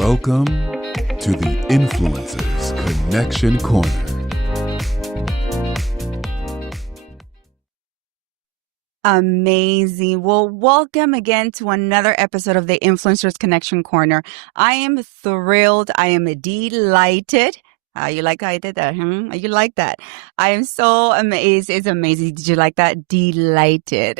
Welcome to the Influencers Connection Corner. Amazing. Well, welcome again to another episode of the Influencers Connection Corner. I am thrilled. I am delighted. You like how I did that? You like that? I am so amazed. It's amazing. Did you like that? Delighted.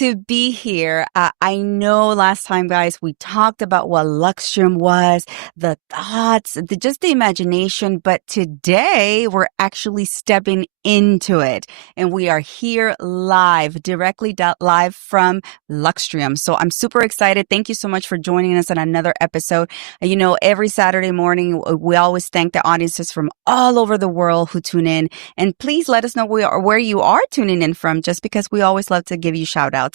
To be here. I know last time, guys, we talked about what Luxtrium was, the thoughts, just the imagination, but today we're actually stepping into it, and we are here live, directly live from Luxtrium. So I'm super excited. Thank you so much for joining us on another episode. You know, every Saturday morning, we always thank the audiences from all over the world who tune in, and please let us know where you are tuning in from, just because we always love to give you shout outs.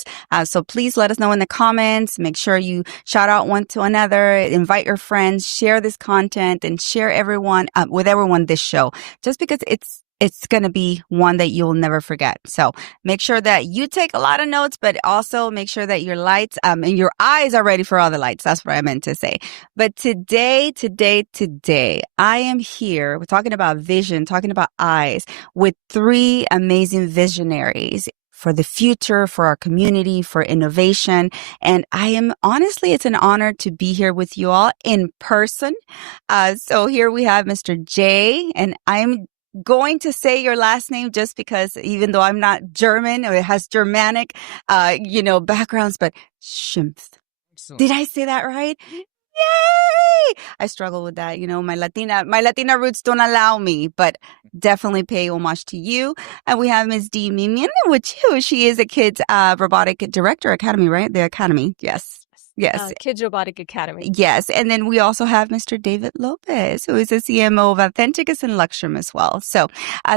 So please let us know in the comments. Make sure you shout out one to another, invite your friends, share this content, and share with everyone this show, just because it's going to be one that you'll never forget. So make sure that you take a lot of notes, but also make sure that your lights and your eyes are ready for all the lights. That's what I meant to say. But today, I am here. We're talking about vision, talking about eyes with three amazing visionaries for the future, for our community, for innovation. And it's an honor to be here with you all in person. So here we have Mr. J, and I'm going to say your last name just because, even though I'm not German, or it has Germanic, backgrounds, but Schimpt. Did I say that right? Yay! I struggle with that. You know, my Latina roots don't allow me, but definitely pay homage to you. And we have Ms. Dee Memon, she is a Kids Robotic Director Academy, right? The Academy. Yes. Kids Robotic Academy. Yes. And then we also have Mr. David Lopez, who is the CMO of Authenticus and Luxtrium as well. So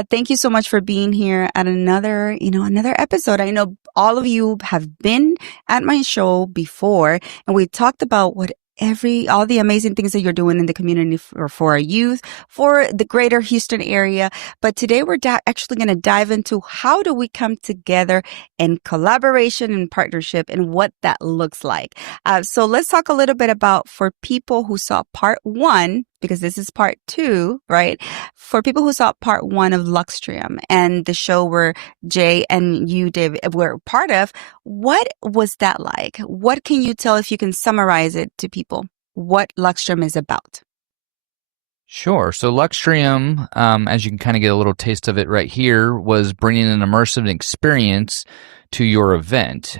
thank you so much for being here at another episode. I know all of you have been at my show before, and we talked about all the amazing things that you're doing in the community for our youth, for the greater Houston area. But today we're actually going to dive into how do we come together in collaboration and partnership and what that looks like. So let's talk a little bit about, for people who saw part one, because this is part two, right? For people who saw part one of Luxtrium and the show where Jay and you, David, were part of, what was that like? What can you tell, if you can summarize it to people, what Luxtrium is about? Sure. So Luxtrium, as you can kind of get a little taste of it right here, was bringing an immersive experience to your event.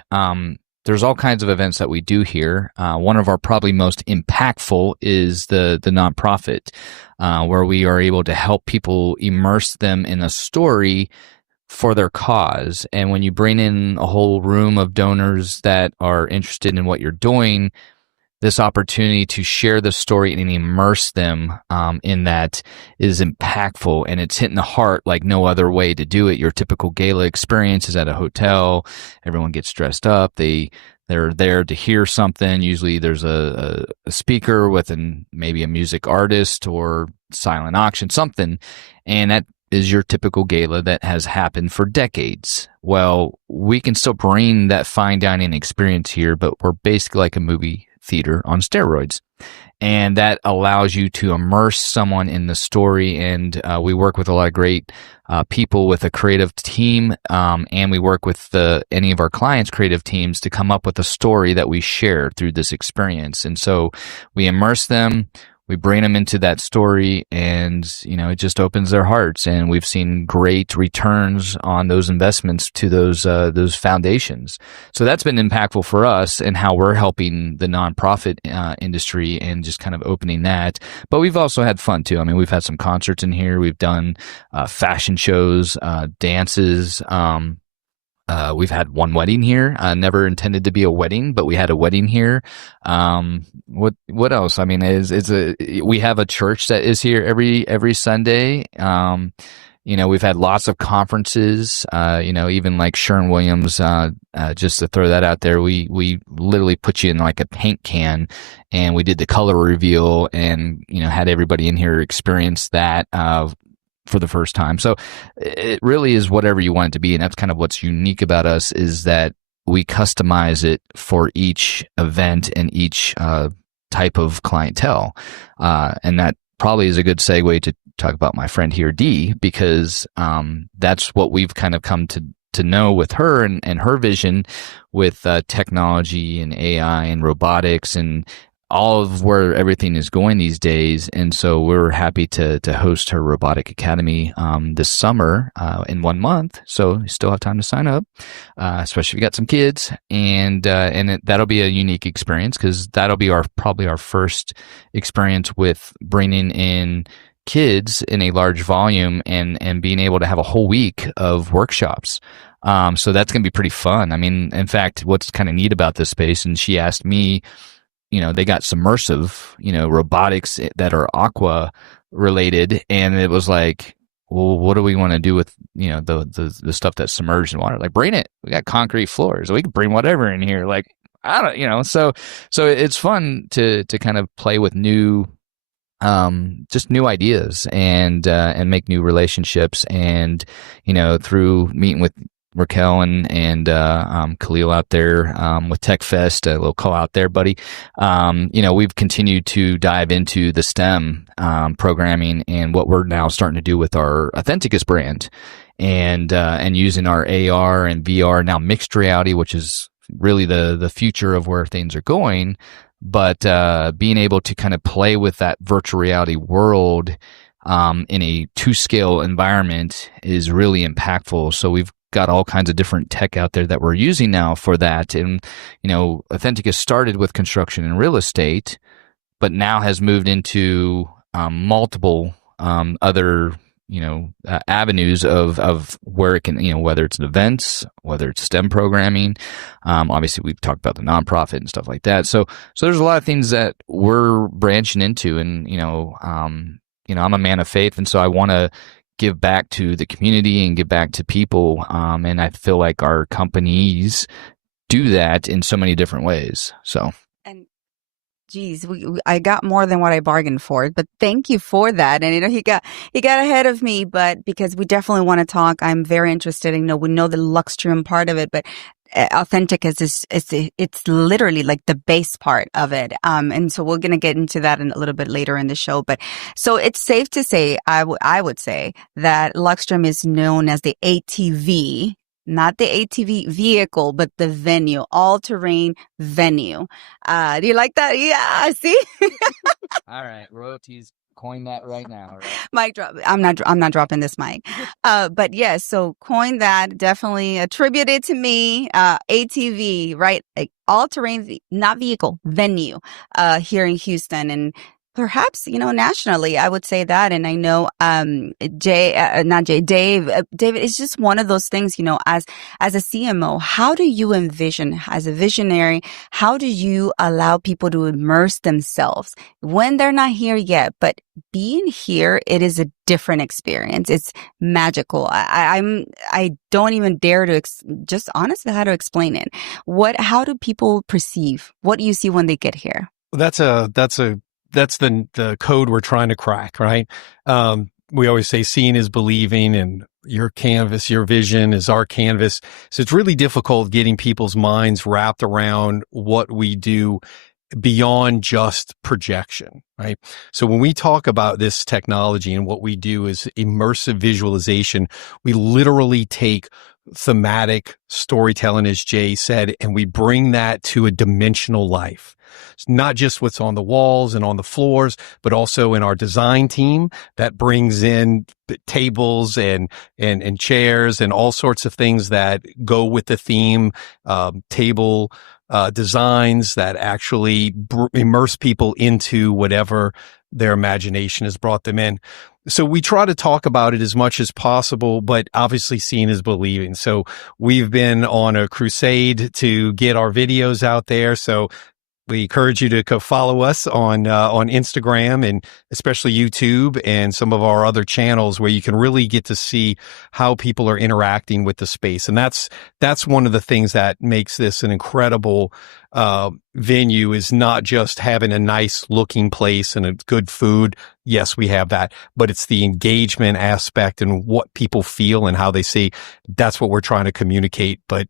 There's all kinds of events that we do here. One of our probably most impactful is the nonprofit, where we are able to help people immerse them in a story for their cause. And when you bring in a whole room of donors that are interested in what you're doing, this opportunity to share the story and immerse them in that is impactful, and it's hitting the heart like no other way to do it. Your typical gala experience is at a hotel. Everyone gets dressed up. They're there to hear something. Usually there's a speaker with maybe a music artist or silent auction, something, and that is your typical gala that has happened for decades. Well, we can still bring that fine dining experience here, but we're basically like a movie theater on steroids. And that allows you to immerse someone in the story. And we work with a lot of great people with a creative team, and we work with any of our clients' creative teams to come up with a story that we share through this experience. And so we immerse them. We bring them into that story, and it just opens their hearts. And we've seen great returns on those investments to those foundations. So that's been impactful for us and how we're helping the nonprofit industry and just kind of opening that. But we've also had fun too. I mean, we've had some concerts in here. We've done fashion shows, dances. We've had one wedding here. Never intended to be a wedding, but we had a wedding here. What else? I mean, we have a church that is here every Sunday. We've had lots of conferences. Even like Sherwin-Williams. Just to throw that out there, we literally put you in like a paint can, and we did the color reveal, and had everybody in here experience that. For the first time. So it really is whatever you want it to be. And that's kind of what's unique about us, is that we customize it for each event and each type of clientele. And that probably is a good segue to talk about my friend here, Dee, because that's what we've kind of come to know with her and her vision with technology and AI and robotics and all of where everything is going these days. And so we're happy to host her Robotic Academy this summer in 1 month. So you still have time to sign up, especially if you got some kids. And that'll be a unique experience because that'll be probably our first experience with bringing in kids in a large volume and being able to have a whole week of workshops. So that's going to be pretty fun. I mean, in fact, what's kind of neat about this space, and she asked me, they got submersive, robotics that are aqua related. And it was like, well, what do we want to do with, the stuff that's submerged in water? Like, bring it. We got concrete floors. We can bring whatever in here. Like, I don't, so it's fun to kind of play with new, just new ideas and make new relationships. And, through meeting with Raquel and Khalil out there with Tech Fest, a little call out there, buddy. We've continued to dive into the STEM programming and what we're now starting to do with our Authenticus brand, and using our AR and VR, now mixed reality, which is really the future of where things are going. But being able to kind of play with that virtual reality world in a 2-scale environment is really impactful. So we've got all kinds of different tech out there that we're using now for that. And, Authenticus started with construction and real estate, but now has moved into multiple other, avenues of where it can, whether it's events, whether it's STEM programming. Obviously, we've talked about the nonprofit and stuff like that. So there's a lot of things that we're branching into, and, I'm a man of faith. And so I want to give back to the community and give back to people. And I feel like our companies do that in so many different ways. So. And geez, I got more than what I bargained for, but thank you for that. And he got ahead of me, but because we definitely want to talk, I'm very interested. We know the Luxtrium part of it, but Authenticus it's literally like the base part of it. And so we're going to get into that a little bit later in the show. But so it's safe to say, I would say that Luxtrium is known as the ATV, not the ATV vehicle, but the venue, all-terrain venue. Do you like that? Yeah, see? All right, royalties. Coin that right now. Right? Mic drop. I'm not dropping this mic. But yes, so coin that. Definitely attributed to me. ATV, right? All terrain, not vehicle, venue. Here in Houston, and perhaps nationally, I would say that. And I know David is just one of those things. As a CMO, how do you envision, as a visionary, how do you allow people to immerse themselves when they're not here yet, but being here, it is a different experience. It's magical. I don't even dare to just honestly how to explain it. How do people perceive? What do you see when they get here? That's the code we're trying to crack, right? We always say seeing is believing, and your canvas, your vision is our canvas. So it's really difficult getting people's minds wrapped around what we do beyond just projection, right? So when we talk about this technology and what we do is immersive visualization, we literally take thematic storytelling, as Jay said, and we bring that to a dimensional life. It's not just what's on the walls and on the floors, but also in our design team that brings in tables and chairs and all sorts of things that go with the theme, table designs that actually immerse people into whatever their imagination has brought them in. So we try to talk about it as much as possible, but obviously seeing is believing. So we've been on a crusade to get our videos out there. So we encourage you to go follow us on Instagram and especially YouTube and some of our other channels where you can really get to see how people are interacting with the space. And that's one of the things that makes this an incredible venue, is not just having a nice looking place and a good food. Yes, we have that, but it's the engagement aspect and what people feel and how they see. That's what we're trying to communicate, but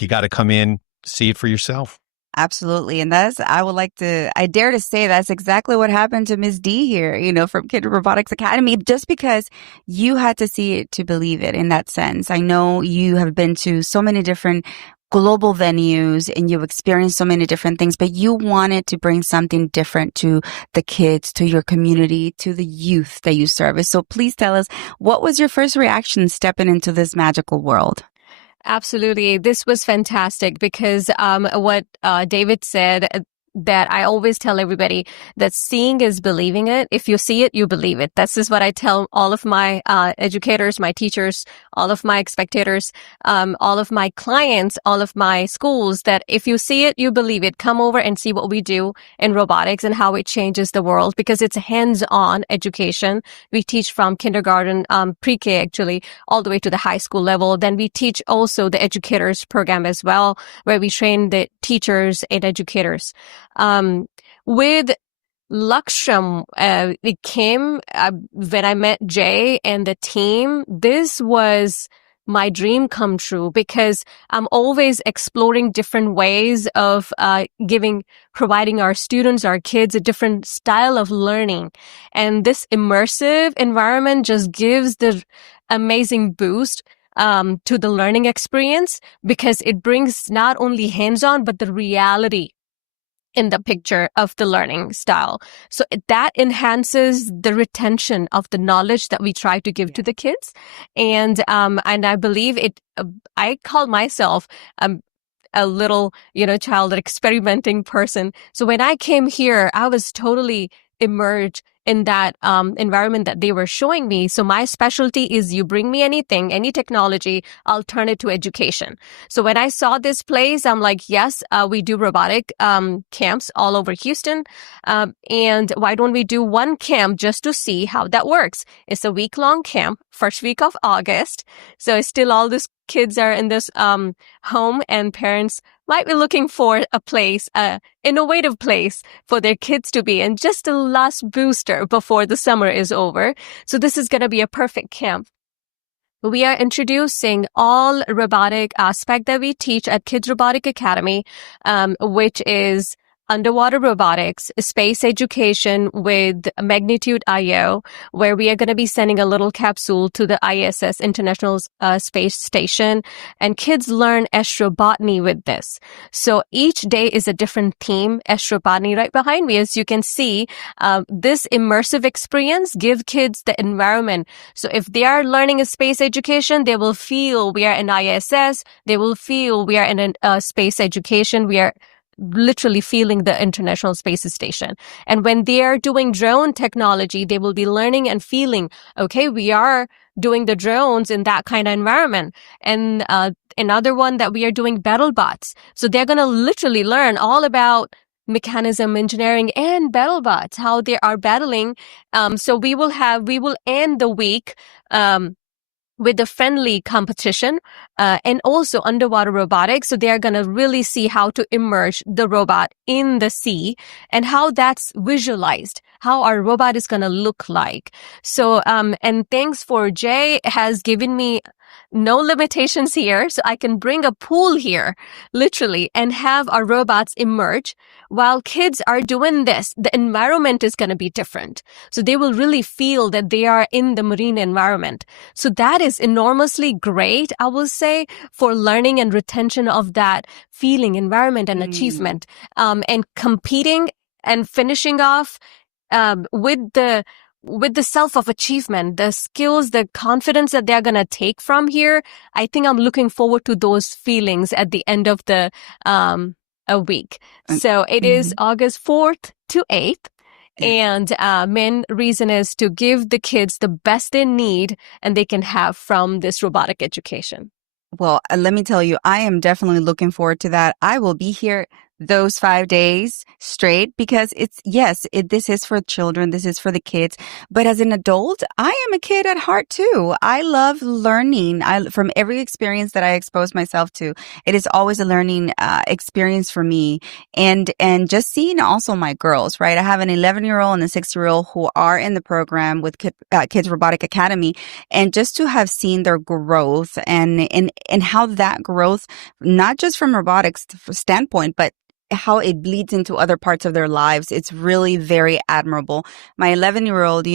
you got to come in, see it for yourself. Absolutely. And I dare to say that's exactly what happened to Miss D here, from Kids Robotics Academy, just because you had to see it to believe it in that sense. I know you have been to so many different global venues and you've experienced so many different things, but you wanted to bring something different to the kids, to your community, to the youth that you service. So please tell us, what was your first reaction stepping into this magical world? Absolutely. This was fantastic because what David said, that I always tell everybody that seeing is believing it. If you see it, you believe it. That's just what I tell all of my educators, my teachers, all of my spectators, all of my clients, all of my schools, that if you see it, you believe it. Come over and see what we do in robotics and how it changes the world, because it's hands-on education. We teach from kindergarten, pre-K actually, all the way to the high school level. Then we teach also the educators program as well, where we train the teachers and educators. With Luxtrium, it came when I met Jay and the team. This was my dream come true, because I'm always exploring different ways of providing our students, our kids, a different style of learning. And this immersive environment just gives the amazing boost to the learning experience, because it brings not only hands-on, but the reality in the picture of the learning style. So that enhances the retention of the knowledge that we try to give to the kids. And I believe it, I call myself a little, child experimenting person. So when I came here, I was totally immersed in that environment that they were showing me. So my specialty is, you bring me anything, any technology, I'll turn it to education. So when I saw this place, I'm like, yes, we do robotic camps all over Houston. And why don't we do one camp just to see how that works? It's a week-long camp, first week of August. So still all these kids are in this home, and parents might be looking for a place, innovative place for their kids to be, and just a last booster before the summer is over. So this is going to be a perfect camp. We are introducing all robotic aspect that we teach at Kids Robotic Academy, which is underwater robotics, space education with Magnitude IO, where we are going to be sending a little capsule to the ISS, International Space Station, and kids learn astrobotany with this. So each day is a different theme. Astrobotany right behind me, as you can see, this immersive experience give kids the environment. So if they are learning a space education, they will feel we are in ISS. They will feel we are in a space education. We are literally feeling the International Space Station. And when they are doing drone technology, they will be learning and feeling, okay, we are doing the drones in that kind of environment. And another one that we are doing battle bots. So they're going to literally learn all about mechanism engineering and battle bots, how they are battling. So we will end the week with a friendly competition and also underwater robotics. So they are going to really see how to immerse the robot in the sea and how that's visualized, how our robot is going to look like. So, and thanks for Jay has given me no limitations here. So I can bring a pool here, literally, and have our robots emerge. While kids are doing this, the environment is going to be different. So they will really feel that they are in the marine environment. So that is enormously great, I will say, for learning and retention of that feeling, environment, and achievement. And competing and finishing off with the self of achievement, the skills, the confidence that they're going to take from here. I think I'm looking forward to those feelings at the end of the a week. So it is August 4th to 8th. And main reason is to give the kids the best they need and they can have from this robotic education. Well, let me tell you, I am definitely looking forward to that. I will be here those 5 days straight because this is for children. This is for the kids. But as an adult, I am a kid at heart too. I love learning. From every experience that I expose myself to, it is always a learning experience for me. And just seeing also my girls, right? I have an 11-year-old and a 6-year-old who are in the program with Kids Robotic Academy. And just to have seen their growth and how that growth, not just from robotics standpoint, but how it bleeds into other parts of their lives. It's really very admirable. My 11-year-old,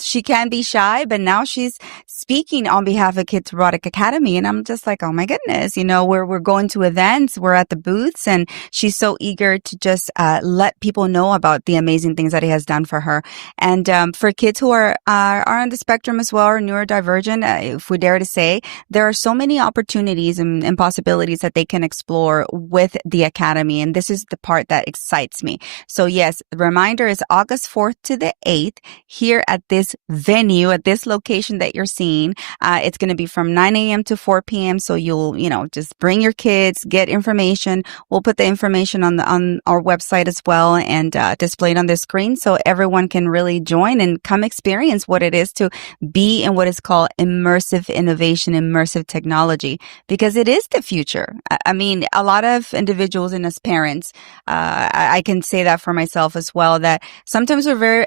she can be shy, but now she's speaking on behalf of Kids Robotic Academy. And I'm just like, oh my goodness, we're going to events, we're at the booths, and she's so eager to just let people know about the amazing things that he has done for her. And for kids who are on the spectrum as well, or neurodivergent, if we dare to say, there are so many opportunities and possibilities that they can explore with the Academy. And this is the part that excites me. So yes, the reminder is August 4th to the 8th here at this venue, at this location that you're seeing. It's going to be from 9 a.m. to 4 p.m. So you'll, just bring your kids, get information. We'll put the information on our website as well, and display it on the screen so everyone can really join and come experience what it is to be in what is called immersive innovation, immersive technology, because it is the future. I mean, a lot of individuals and as parents, I can say that for myself as well, that sometimes we're very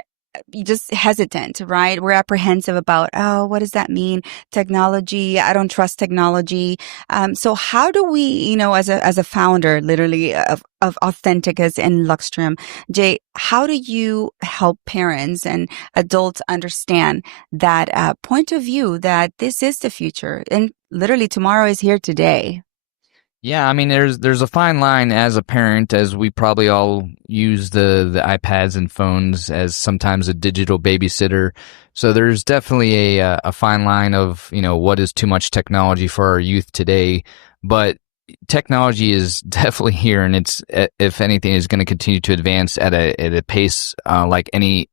just hesitant, right? We're apprehensive about, oh, what does that mean? Technology. I don't trust technology. So how do we, as a founder, literally of Authenticus and Luxtrium, Jay, how do you help parents and adults understand that point of view that this is the future and literally tomorrow is here today? Yeah, I mean, there's a fine line as a parent, as we probably all use the iPads and phones as sometimes a digital babysitter. So there's definitely a fine line of, what is too much technology for our youth today. But technology is definitely here, and it's, if anything, is going to continue to advance at a pace like any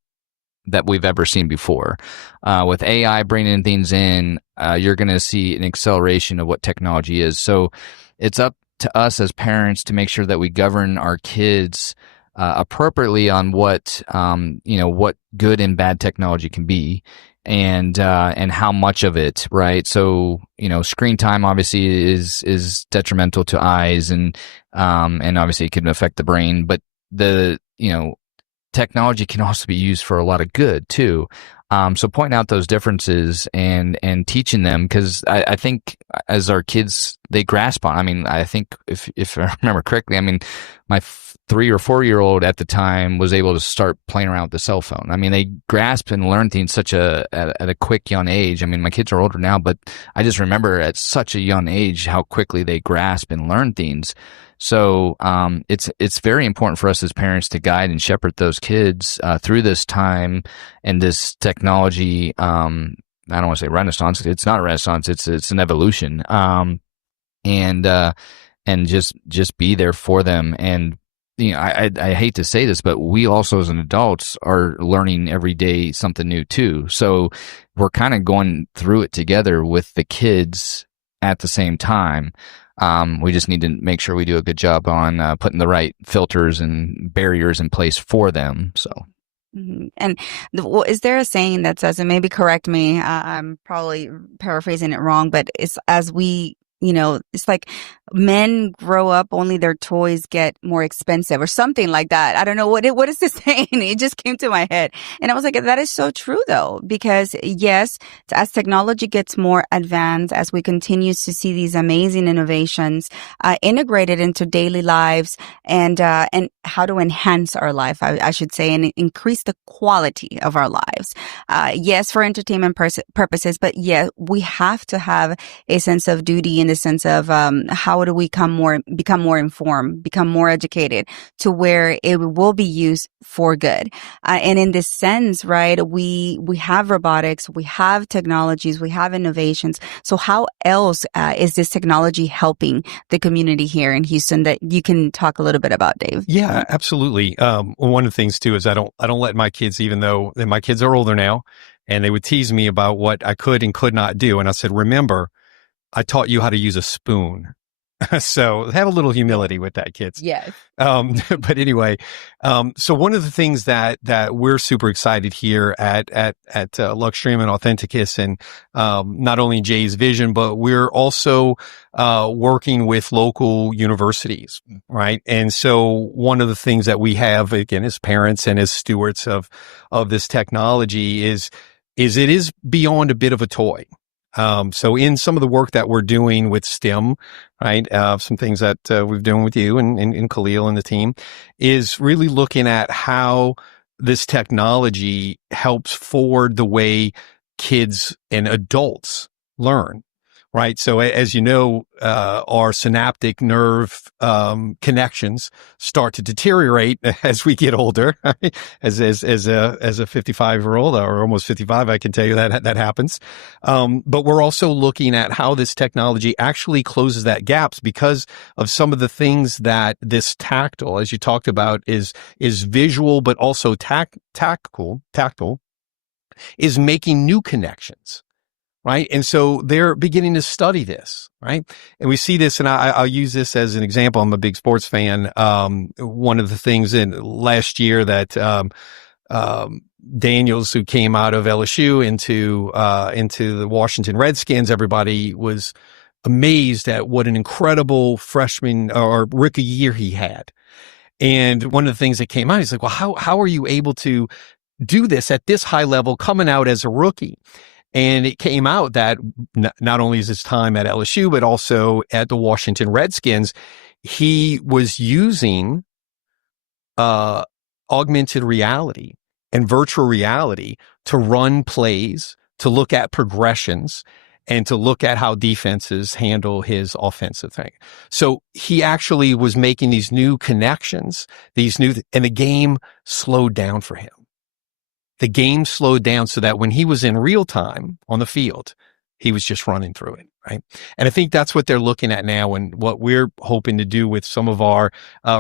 that we've ever seen before. With AI bringing things in, you're going to see an acceleration of what technology is. So it's up to us as parents to make sure that we govern our kids appropriately on what what good and bad technology can be, and how much of it, right? So screen time obviously is detrimental to eyes, and obviously it can affect the brain, but the technology can also be used for a lot of good too. So pointing out those differences and teaching them, because I think as our kids, they grasp on. I mean, I think if I remember correctly, I mean, my 3 or 4 year old at the time was able to start playing around with the cell phone. I mean, they grasp and learn things at a quick young age. I mean, my kids are older now, but I just remember at such a young age how quickly they grasp and learn things. So it's very important for us as parents to guide and shepherd those kids through this time and this technology. I don't want to say renaissance. It's not a renaissance. It's an evolution. And just be there for them. And I hate to say this, but we also as an adults are learning every day something new too. So we're kind of going through it together with the kids at the same time. We just need to make sure we do a good job on putting the right filters and barriers in place for them. So. Mm-hmm. And is there a saying that says, and maybe correct me, I'm probably paraphrasing it wrong, but it's as we, it's like men grow up, only their toys get more expensive or something like that. I don't know what is the saying. It just came to my head. And I was like, that is so true though, because yes, as technology gets more advanced, as we continue to see these amazing innovations integrated into daily lives and how to enhance our life, I should say, and increase the quality of our lives. Yes, for entertainment purposes, but yeah, we have to have a sense of duty in the sense of how do we become more informed, become more educated to where it will be used for good. And in this sense, right, we have robotics, we have technologies, we have innovations. So how else is this technology helping the community here in Houston that you can talk a little bit about, Dave? Yeah, absolutely. One of the things too is I don't let my kids, even though my kids are older now, and they would tease me about what I could and could not do. And I said, remember, I taught you how to use a spoon. So have a little humility with that, kids. Yes. But anyway, so one of the things that we're super excited here at Luxtrium and Authenticus, and not only Jay's vision, but we're also working with local universities, right? And so one of the things that we have, again, as parents and as stewards of this technology is it is beyond a bit of a toy. So in some of the work that we're doing with STEM, right, some things that we've done with you and Khalil and the team is really looking at how this technology helps forward the way kids and adults learn. Right. So as you know, our synaptic nerve connections start to deteriorate as we get older. Right? As a 55-year-old or almost 55, I can tell you that happens. But we're also looking at how this technology actually closes that gaps because of some of the things that this tactile, as you talked about, is visual, but also tactile, is making new connections. Right. And so they're beginning to study this. Right. And we see this, and I'll use this as an example. I'm a big sports fan. One of the things in last year that, Daniels, who came out of LSU into the Washington Redskins, everybody was amazed at what an incredible freshman or rookie year he had. And one of the things that came out, he's like, well, how are you able to do this at this high level coming out as a rookie? And it came out that not only is his time at LSU, but also at the Washington Redskins, he was using augmented reality and virtual reality to run plays, to look at progressions, and to look at how defenses handle his offensive thing. So he actually was making these new connections, and the game slowed down for him. The game slowed down so that when he was in real time on the field, he was just running through it, right? And I think that's what they're looking at now, and what we're hoping to do with some of our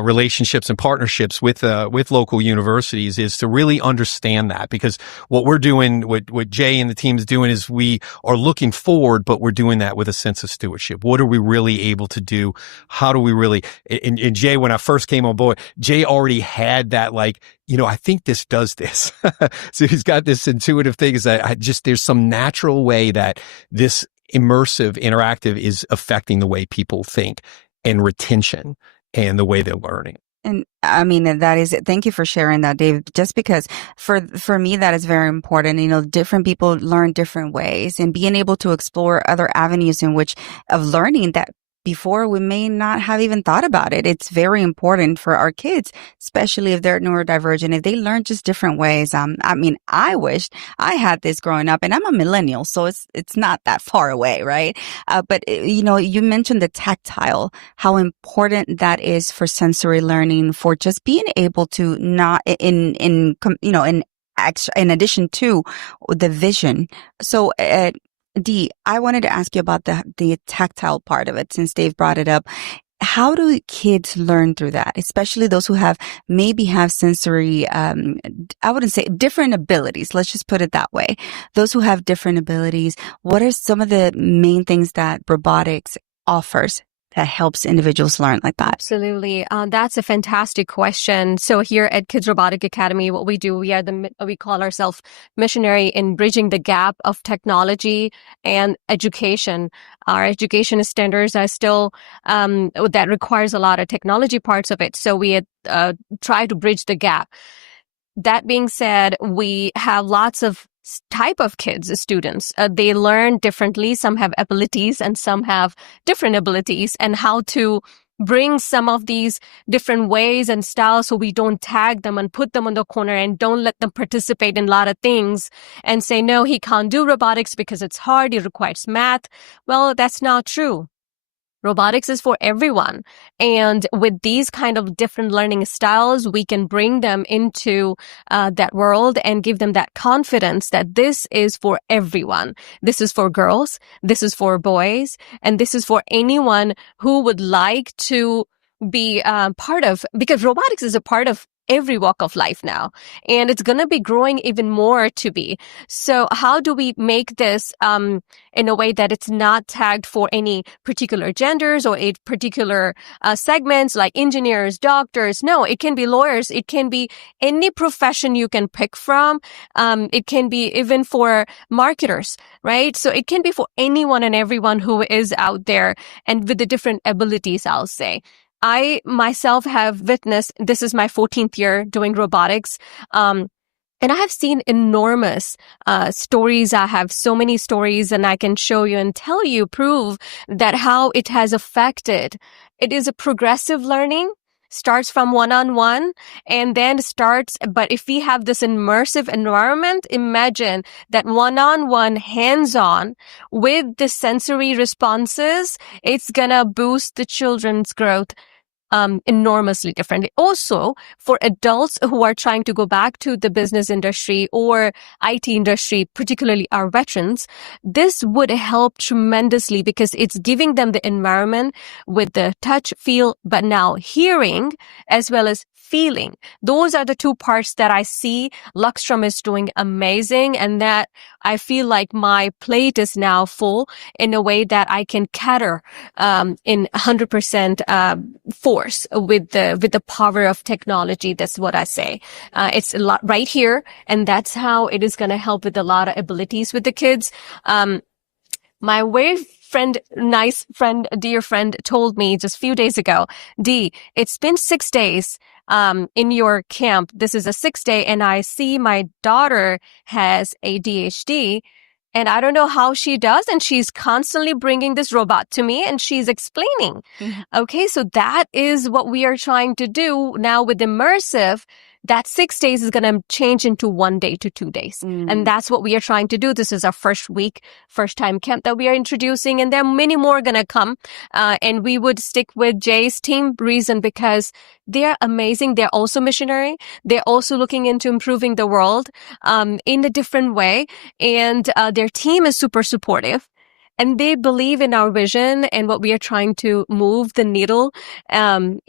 relationships and partnerships with local universities is to really understand that. Because what we're doing, what Jay and the team is doing, is we are looking forward, but we're doing that with a sense of stewardship. What are we really able to do? How do we really? And Jay, when I first came on board, Jay already had that, like, I think this does this. So he's got this intuitive thing, is that there's some natural way that this immersive interactive is affecting the way people think and retention and the way they're learning. And I mean, that is, thank you for sharing that, Dave, just because for me, that is very important. Different people learn different ways, and being able to explore other avenues of learning that before we may not have even thought about it. It's very important for our kids, especially if they're neurodivergent, if they learn just different ways. I mean, I wished I had this growing up, and I'm a millennial, so it's not that far away, right? But you mentioned the tactile, how important that is for sensory learning, for just being able to not in addition to the vision. So, Dee, I wanted to ask you about the tactile part of it, since Dave brought it up. How do kids learn through that, especially those who maybe have sensory, I wouldn't say different abilities. Let's just put it that way. Those who have different abilities, what are some of the main things that robotics offers that helps individuals learn like that? Absolutely. That's a fantastic question. So here at Kids Robotic Academy, what we do, we call ourselves missionary in bridging the gap of technology and education. Our education standards are still, that requires a lot of technology parts of it. So we try to bridge the gap. That being said, we have lots of type of kids, students. They learn differently. Some have abilities and some have different abilities, and how to bring some of these different ways and styles so we don't tag them and put them on the corner and don't let them participate in a lot of things and say, no, he can't do robotics because it's hard, it requires math. Well, that's not true. Robotics is for everyone. And with these kind of different learning styles, we can bring them into that world and give them that confidence that this is for everyone. This is for girls, this is for boys, and this is for anyone who would like to be part of, because robotics is a part of every walk of life now, and it's going to be growing even more to be. So how do we make this in a way that it's not tagged for any particular genders or a particular segments like engineers, doctors? No, it can be lawyers. It can be any profession you can pick from. It can be even for marketers, right? So it can be for anyone and everyone who is out there and with the different abilities, I'll say. I myself have witnessed, this is my 14th year doing robotics. And I have seen enormous stories. I have so many stories, and I can show you and tell you, prove that how it has affected. It is a progressive learning, starts from one-on-one, and then starts. But if we have this immersive environment, imagine that one-on-one, hands-on with the sensory responses, it's gonna boost the children's growth enormously different. Also, for adults who are trying to go back to the business industry or IT industry, particularly our veterans, this would help tremendously because it's giving them the environment with the touch, feel, but now hearing as well as feeling. Those are the two parts that I see Luxtrium is doing amazing, and that I feel like my plate is now full in a way that I can cater in 100% force with the power of technology. That's what I say. It's a lot right here, and that's how it is going to help with a lot of abilities with the kids. My nice friend, dear friend told me just a few days ago, Dee, it's been 6 days in your camp. This is a 6th day, and I see my daughter has ADHD, and I don't know how she does, and she's constantly bringing this robot to me, and she's explaining. Mm-hmm. Okay, so that is what we are trying to do now with immersive. That 6 days is going to change into 1 day to 2 days. Mm. And that's what we are trying to do. This is our first time camp that we are introducing, and there are many more going to come. And we would stick with Jay's team reason because they're amazing. They're also missionary. They're also looking into improving the world in a different way. And their team is super supportive. And they believe in our vision and what we are trying to move the needle. And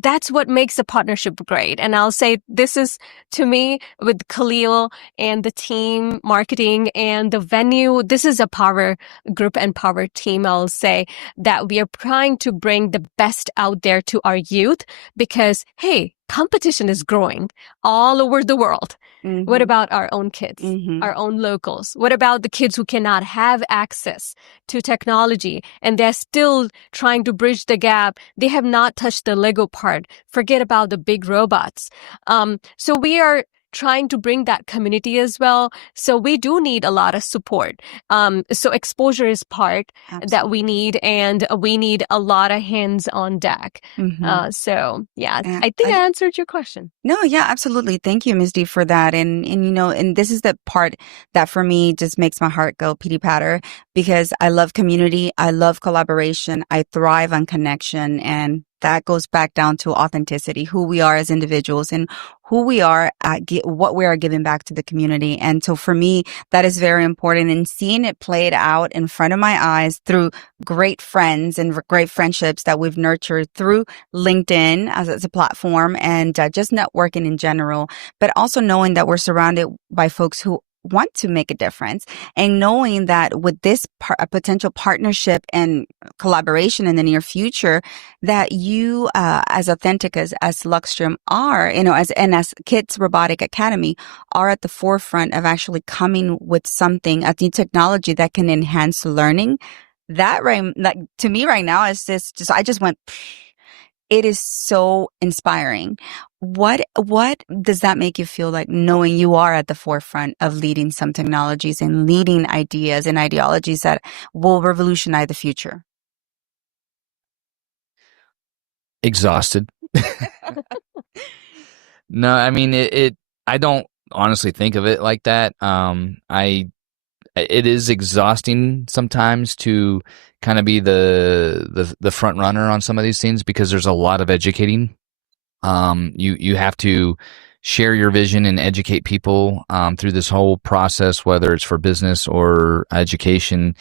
that's what makes the partnership great. And I'll say this is, to me, with Khalil and the team, marketing and the venue, this is a power group and power team. I'll say that we are trying to bring the best out there to our youth because, hey, competition is growing all over the world. Mm-hmm. What about our own kids, our own locals? What about the kids who cannot have access to technology and they're still trying to bridge the gap? They have not touched the Lego part. Forget about the big robots. So we are trying to bring that community as well. So we do need a lot of support. So exposure is part Absolutely. That we need, and we need a lot of hands on deck. So yeah, I think I answered your question. No, yeah, absolutely. Thank you, Ms. D, for that. And and this is the part that for me just makes my heart go pity patter because I love community. I love collaboration. I thrive on connection, and that goes back down to authenticity, who we are as individuals and who we are at what we are giving back to the community. And so for me, that is very important. And seeing it played out in front of my eyes through great friends and great friendships that we've nurtured through LinkedIn as a platform and just networking in general, but also knowing that we're surrounded by folks who want to make a difference, and knowing that with this potential partnership and collaboration in the near future, that you as Authenticus, as Luxtrium are, as Kids Robotic Academy are at the forefront of actually coming with something, a new technology that can enhance learning. That to me right now is just I just went. It is so inspiring. What does that make you feel like, knowing you are at the forefront of leading some technologies and leading ideas and ideologies that will revolutionize the future? Exhausted. No, I mean it. I don't honestly think of it like that. It is exhausting sometimes to kind of be the front runner on some of these things because there's a lot of educating. You have to share your vision and educate people through this whole process, whether it's for business or education,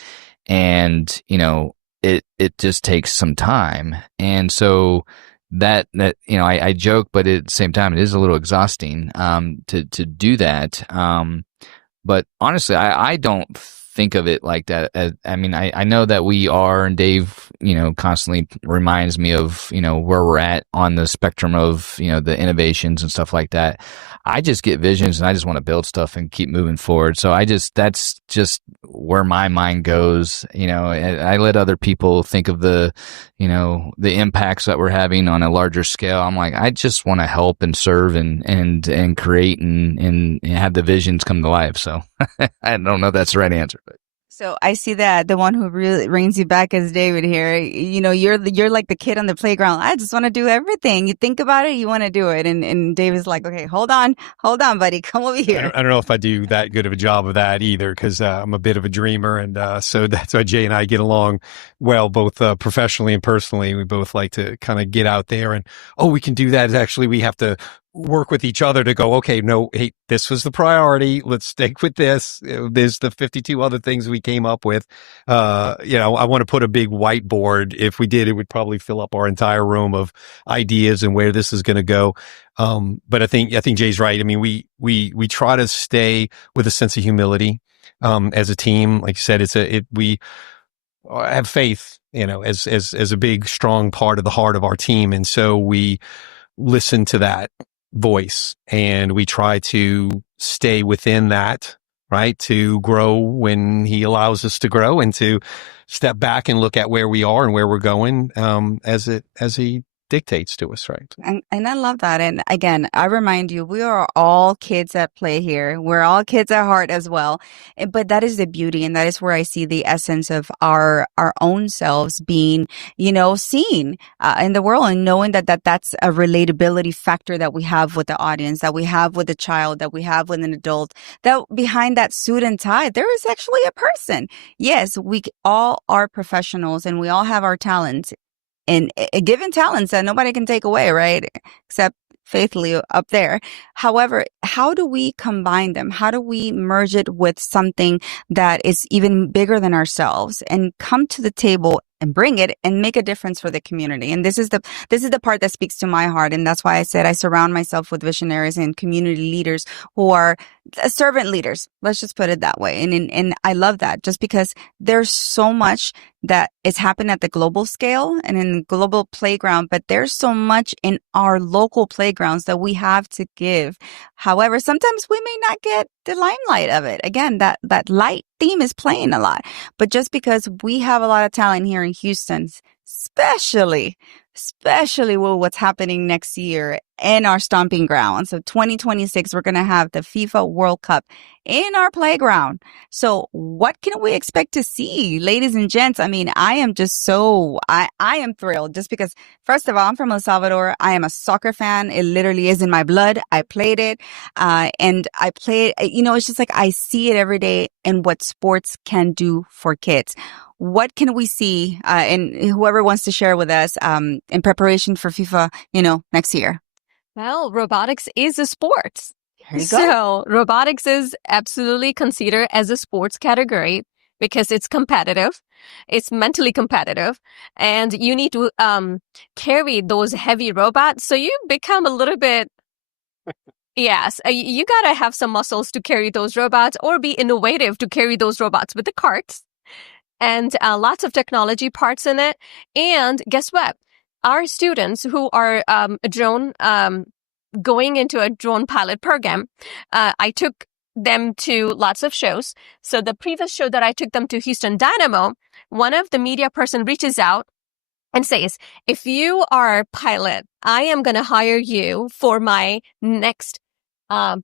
and it just takes some time. And so that I joke, but at the same time, it is a little exhausting to do that. But honestly, I don't think of it like that. I mean, I know that we are, and Dave, constantly reminds me of, where we're at on the spectrum of, the innovations and stuff like that. I just get visions and I just want to build stuff and keep moving forward. So that's just where my mind goes. I let other people think of the impacts that we're having on a larger scale. I'm like, I just want to help and serve and create and have the visions come to life. So I don't know if that's the right answer, but. So I see that the one who really brings you back is David here. You're like the kid on the playground. I just want to do everything. You think about it, you want to do it. And David's like, okay, hold on, buddy, come over here. I don't know if I do that good of a job of that either, because I'm a bit of a dreamer, and so that's why Jay and I get along well, both professionally and personally. We both like to kind of get out there and, we can do that. Actually, we have to work with each other to go, okay, no, hey, this was the priority. Let's stick with this. There's the 52 other things we came up with. I want to put a big whiteboard. If we did, it would probably fill up our entire room of ideas and where this is going to go. But I think Jay's right. I mean, we try to stay with a sense of humility, as a team. Like you said, we have faith, as a big, strong part of the heart of our team. And so we listen to that voice and we try to stay within that, right? To grow when he allows us to grow, and to step back and look at where we are and where we're going, as he dictates to us, right? And I love that. And again, I remind you, we are all kids at play here. We're all kids at heart as well. But that is the beauty. And that is where I see the essence of our own selves being, seen in the world, and knowing that's a relatability factor that we have with the audience, that we have with the child, that we have with an adult, that behind that suit and tie, there is actually a person. Yes, we all are professionals and we all have our talents. And given talents that nobody can take away, right? Except faithfully up there. However, how do we combine them? How do we merge it with something that is even bigger than ourselves and come to the table and bring it and make a difference for the community? And this is the part that speaks to my heart. And that's why I said I surround myself with visionaries and community leaders who are servant leaders. Let's just put it that way. And I love that, just because there's so much that is happening at the global scale and in the global playground, but there's so much in our local playgrounds that we have to give. However, sometimes we may not get the limelight of it. Again, that light theme is playing a lot, but just because we have a lot of talent here in Houston, especially with what's happening next year in our stomping ground. So 2026, we're going to have the FIFA World Cup in our playground. So what can we expect to see, ladies and gents? I mean, I am just I am thrilled, just because, first of all, I'm from El Salvador. I am a soccer fan. It literally is in my blood. I played it. And I played, it's just like I see it every day and what sports can do for kids. What can we see, and whoever wants to share with us, in preparation for FIFA, next year? Well, robotics is a sport. There you go. So robotics is absolutely considered as a sports category because it's competitive. It's mentally competitive. And you need to carry those heavy robots. So you become a little bit... Yes, you got to have some muscles to carry those robots, or be innovative to carry those robots with the carts. And lots of technology parts in it. And guess what? Our students who are going into a drone pilot program, I took them to lots of shows. So the previous show that I took them to, Houston Dynamo, one of the media person reaches out and says, if you are a pilot, I am going to hire you for my next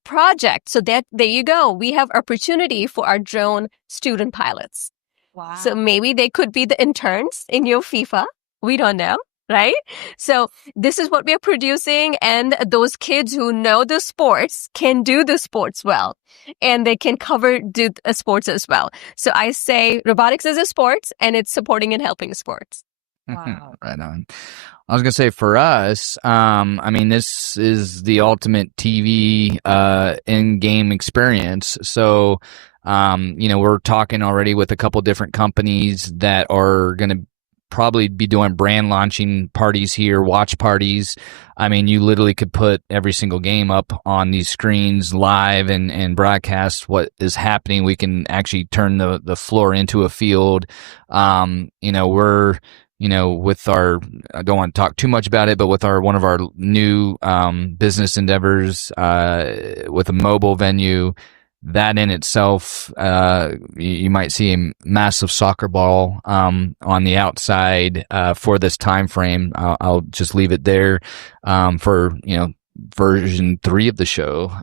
project. So there you go. We have opportunity for our drone student pilots. Wow. So maybe they could be the interns in your FIFA. We don't know, right? So this is what we're producing. And those kids who know the sports can do the sports well. And they can do sports as well. So I say robotics is a sport, and it's supporting and helping sports. Wow. Right on. I was going to say, for us, this is the ultimate TV in-game experience. So, we're talking already with a couple different companies that are going to probably be doing brand launching parties here, watch parties. I mean, you literally could put every single game up on these screens live and broadcast what is happening. We can actually turn the floor into a field. We're with our, I don't want to talk too much about it, but with one of our new business endeavors with a mobile venue, that in itself, you might see a massive soccer ball on the outside for this time frame. I'll just leave it there for version 3 of the show.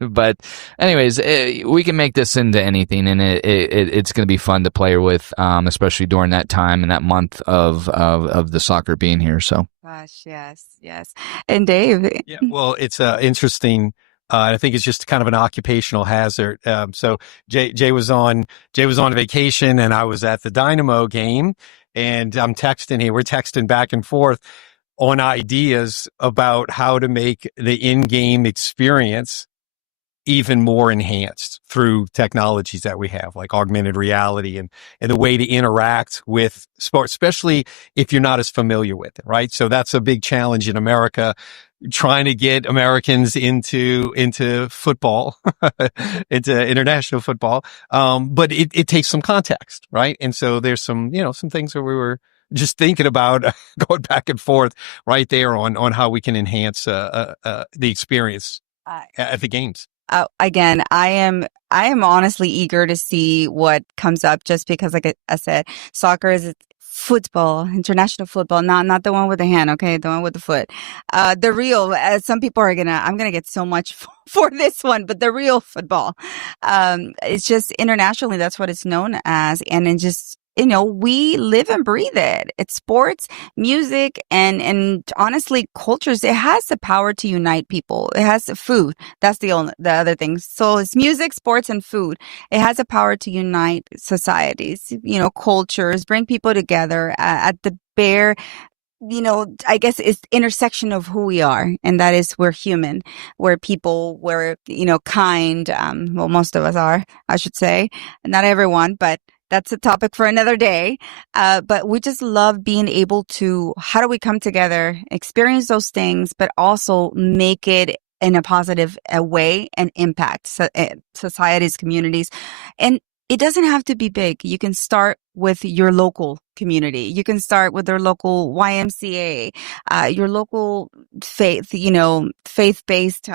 But anyways, we can make this into anything, and it's going to be fun to play with, especially during that time and that month of the soccer being here. So, Gosh, yes. And Dave, Yeah, well, it's interesting. I think it's just kind of an occupational hazard. So Jay was on vacation, and I was at the Dynamo game, and I'm texting here. We're texting back and forth on ideas about how to make the in-game experience even more enhanced through technologies that we have, like augmented reality and the way to interact with sports, especially if you're not as familiar with it, right? So that's a big challenge in America, trying to get Americans into football, into international football. But it takes some context, right? And so there's some things that we were just thinking about going back and forth right there on how we can enhance the experience at the games. Again, I am honestly eager to see what comes up, just because, like I said, soccer is football, international football, not the one with the hand, okay, the one with the foot. The real, some people I'm gonna get so much for this one, but the real football. It's just internationally, that's what it's known as, and it just, we live and breathe it. It's sports, music, and honestly, cultures. It has the power to unite people. It has food. That's the other thing. So it's music, sports, and food. It has the power to unite societies, cultures, bring people together at the bare, I guess it's intersection of who we are. And that is, we're human, we're people, we're, kind. Well, most of us are, I should say. Not everyone, but that's a topic for another day. But we just love being able to, how do we come together, experience those things, but also make it in a positive way and impact societies, communities. And it doesn't have to be big. You can start with your local community. You can start with their local YMCA, your local faith-based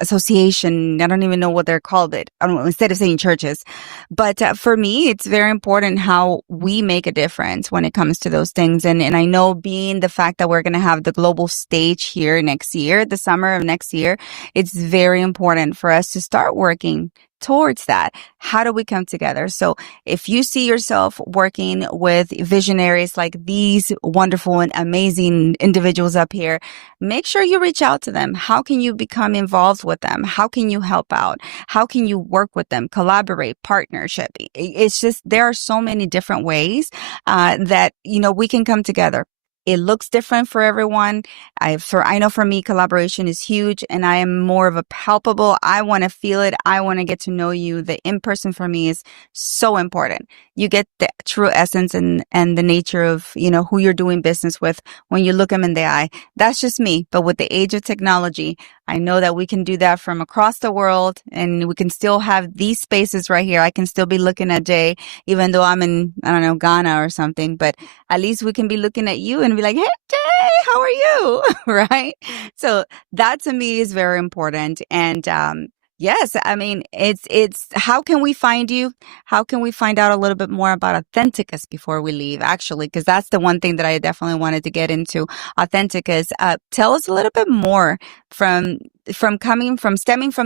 association. I don't even know what they're called. Instead of saying churches. But for me, it's very important how we make a difference when it comes to those things. And I know, being the fact that we're going to have the global stage here next year, the summer of next year, it's very important for us to start working towards that. How do we come together? So if you see yourself working with visionaries like these wonderful and amazing individuals up here, make sure you reach out to them. How can you become involved with them? How can you help out? How can you work with them, collaborate, partnership? It's just, there are so many different ways that, we can come together. It looks different for everyone. I know for me, collaboration is huge, and I am more of a palpable. I want to feel it. I want to get to know you. The in-person for me is so important. You get the true essence and the nature of, who you're doing business with when you look them in the eye. That's just me. But with the age of technology, I know that we can do that from across the world, and we can still have these spaces right here. I can still be looking at Jay, even though I'm in, I don't know, Ghana or something, but at least we can be looking at you and be like, hey, Jay, how are you? Right? So that to me is very important. And, yes, I mean, it's how can we find you? How can we find out a little bit more about Authenticus before we leave, actually? Because that's the one thing that I definitely wanted to get into. Authenticus, tell us a little bit more from stemming from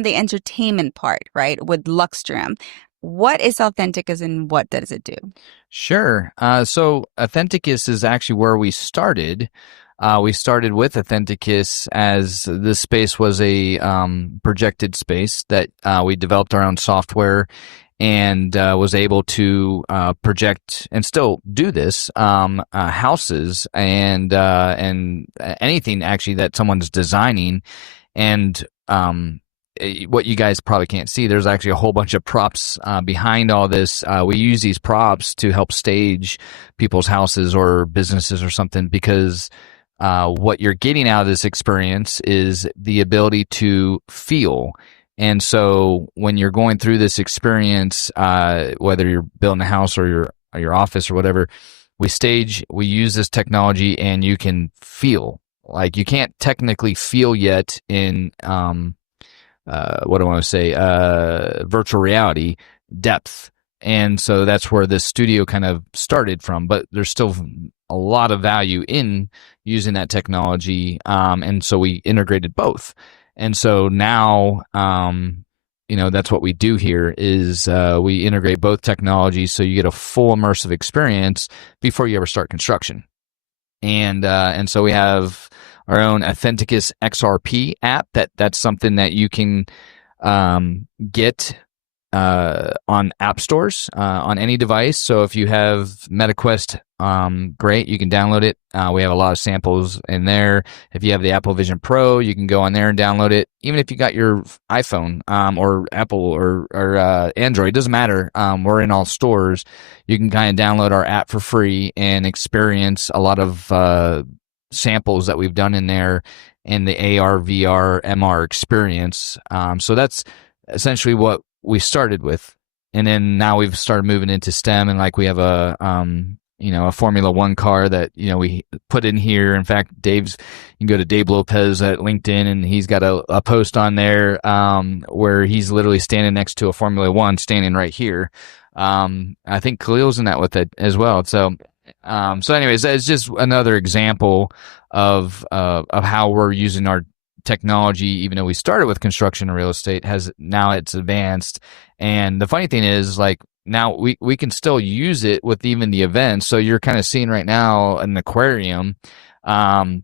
the entertainment part, right? With Luxtrium. What is Authenticus and what does it do? Sure. So Authenticus is actually where we started. We started with Authenticus as this space was a projected space that we developed our own software and was able to project and still do this houses and anything actually that someone's designing. And what you guys probably can't see, there's actually a whole bunch of props behind all this. We use these props to help stage people's houses or businesses or something, because what you're getting out of this experience is the ability to feel. And so when you're going through this experience, whether you're building a house or your office or whatever, we use this technology, and you can feel. Like, you can't technically feel yet in what do I want to say, virtual reality depth. And so that's where this studio kind of started from, but there's still a lot of value in using that technology. And so we integrated both. And so now, that's what we do here is we integrate both technologies so you get a full immersive experience before you ever start construction. And so we have our own Authenticus XRP app. That's something that you can get on app stores on any device. So if you have MetaQuest, great, you can download it. We have a lot of samples in there. If you have the Apple Vision Pro, you can go on there and download it. Even if you got your iPhone or Apple or Android, doesn't matter. We're in all stores. You can kind of download our app for free and experience a lot of samples that we've done in there in the AR, VR, MR experience. So that's essentially what we started with. And then now we've started moving into STEM, and like we have a Formula One car that, we put in here. In fact, you can go to Dave Lopez at LinkedIn, and he's got a post on there where he's literally standing next to a Formula One standing right here. I think Khalil's in that with it as well. So anyways, it's just another example of how we're using our technology, even though we started with construction and real estate, it's advanced. And the funny thing is, like, now we can still use it with even the events. So you're kind of seeing right now an aquarium, and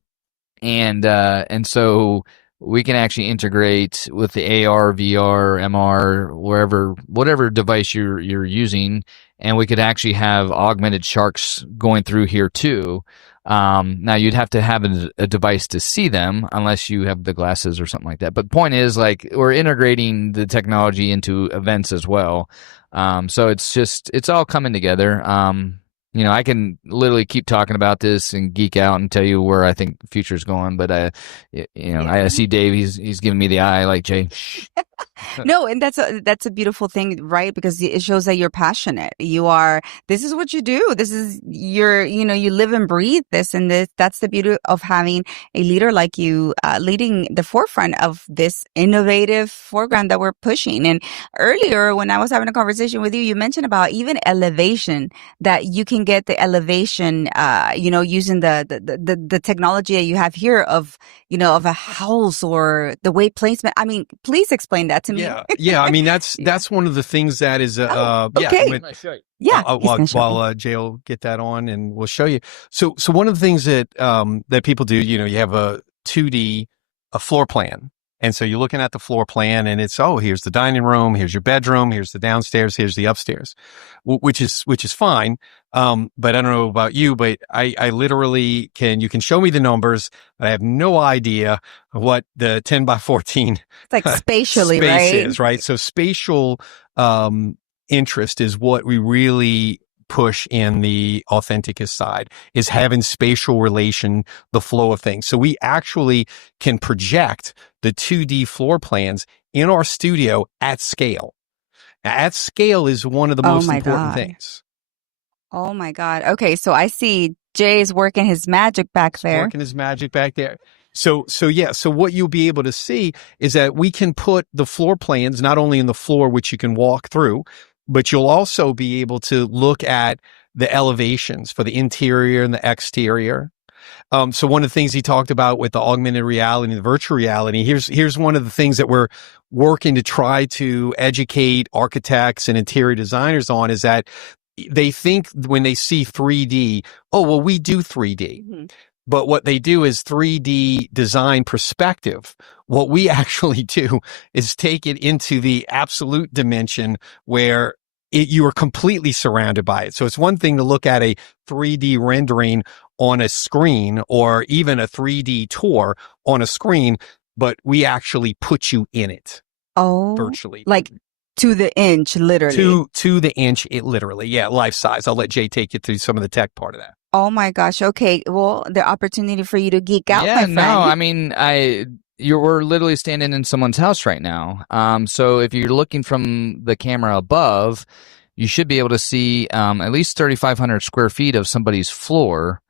so we can actually integrate with the AR, VR, MR, whatever device you're using, and we could actually have augmented sharks going through here too. Now you'd have to have a device to see them unless you have the glasses or something like that. But the point is, like, we're integrating the technology into events as well. So it's all coming together. I can literally keep talking about this and geek out and tell you where I think the future's going. But I see Dave, he's giving me the eye, like, Jay. No, and that's a beautiful thing, right? Because it shows that you're passionate. This is what you do. This is you live and breathe this, and that's the beauty of having a leader like you, leading the forefront of this innovative foreground that we're pushing. And earlier, when I was having a conversation with you, you mentioned about even elevation, that you can get the elevation, using the technology that you have here of a house or the weight placement. I mean, please explain that to me. Yeah. I mean, that's one of the things that is, okay. While Jay will get that on and we'll show you. So one of the things that people do, you have a 2D, a floor plan. And so you're looking at the floor plan, and it's, here's the dining room, here's your bedroom, here's the downstairs, here's the upstairs, which is fine. But I don't know about you, but I literally you can show me the numbers, but I have no idea what the 10 by 14 it's like spatially, space right? is, right? So spatial interest is what we really push in the Authenticus side, is having spatial relation, the flow of things. So we actually can project the 2D floor plans in our studio at scale. Now, at scale is one of the most important things. Oh my God. Okay. So I see Jay's working his magic back there. So what you'll be able to see is that we can put the floor plans not only in the floor, which you can walk through, but you'll also be able to look at the elevations for the interior and the exterior. So one of the things he talked about with the augmented reality and the virtual reality, here's one of the things that we're working to try to educate architects and interior designers on, is that they think when they see 3D, we do 3D. Mm-hmm. But what they do is 3D design perspective. What we actually do is take it into the absolute dimension where you are completely surrounded by it. So it's one thing to look at a 3D rendering on a screen, or even a 3D tour on a screen, but we actually put you in it. Virtually. Like to the inch, literally. To the inch, literally. Yeah, life size. I'll let Jay take you through some of the tech part of that. Oh my gosh. Okay. Well, the opportunity for you to geek out, my friend. No, I mean, we're literally standing in someone's house right now. So if you're looking from the camera above, you should be able to see at least 3,500 square feet of somebody's floor.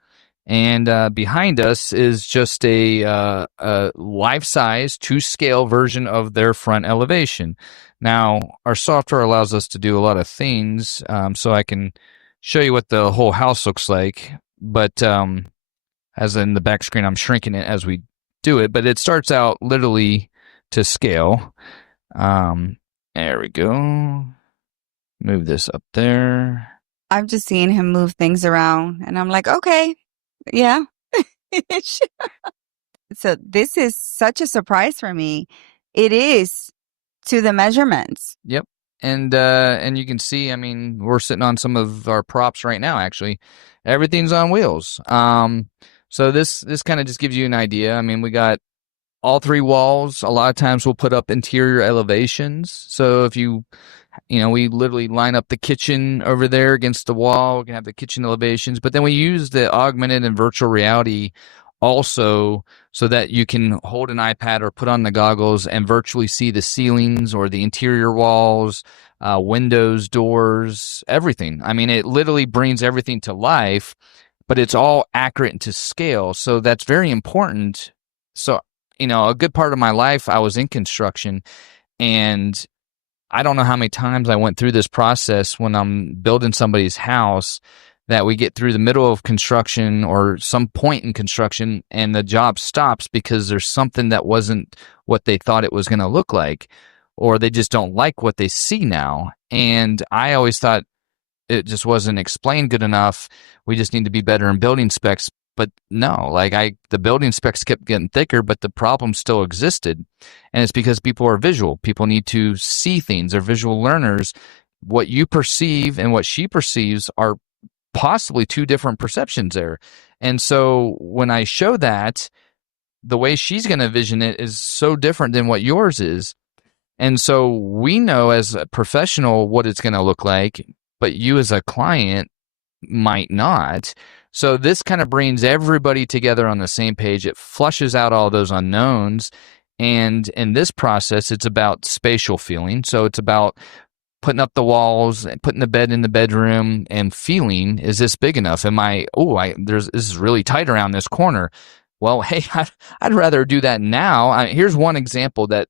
And behind us is just a life-size, to-scale version of their front elevation. Now, our software allows us to do a lot of things, so I can show you what the whole house looks like. But as in the back screen, I'm shrinking it as we do it. But it starts out literally to scale. There we go. Move this up there. I'm just seeing him move things around, and I'm like, okay, yeah. So this is such a surprise for me. It is to the measurements. Yep. And you can see, I mean, we're sitting on some of our props right now, actually. Everything's on wheels. So this kind of just gives you an idea. I mean, we got all three walls. A lot of times we'll put up interior elevations. So if we literally line up the kitchen over there against the wall. We can have the kitchen elevations. But then we use the augmented and virtual reality also so that you can hold an iPad or put on the goggles and virtually see the ceilings or the interior walls, windows, doors, everything. I mean, it literally brings everything to life, but it's all accurate and to scale. So that's very important. So, a good part of my life, I was in construction, and I don't know how many times I went through this process when I'm building somebody's house, that we get through the middle of construction or some point in construction and the job stops because there's something that wasn't what they thought it was going to look like, or they just don't like what they see now. And I always thought it just wasn't explained good enough. We just need to be better in building specs. But no, the building specs kept getting thicker, but the problem still existed. And it's because people are visual. People need to see things. They're visual learners. What you perceive and what she perceives are possibly two different perceptions there. And so when I show that, the way she's going to vision it is so different than what yours is. And so we know as a professional what it's going to look like, but you as a client might not. So this kind of brings everybody together on the same page. It flushes out all those unknowns. And in this process, it's about spatial feeling. So it's about putting up the walls and putting the bed in the bedroom and feeling, is this big enough? This is really tight around this corner. Well, hey, I'd rather do that now. Here's one example that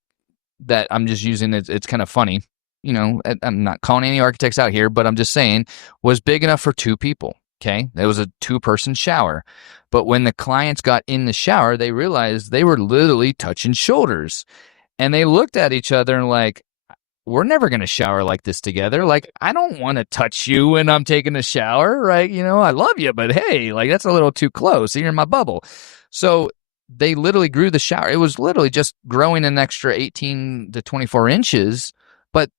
I'm just using. It's kind of funny. I'm not calling any architects out here, but I'm just saying, was big enough for two people. Okay. It was a 2-person shower. But when the clients got in the shower, they realized they were literally touching shoulders, and they looked at each other and like, we're never going to shower like this together. Like, I don't want to touch you when I'm taking a shower, right? I love you, but hey, that's a little too close. You're in my bubble. So they literally grew the shower. It was literally just growing an extra 18 to 24 inches. But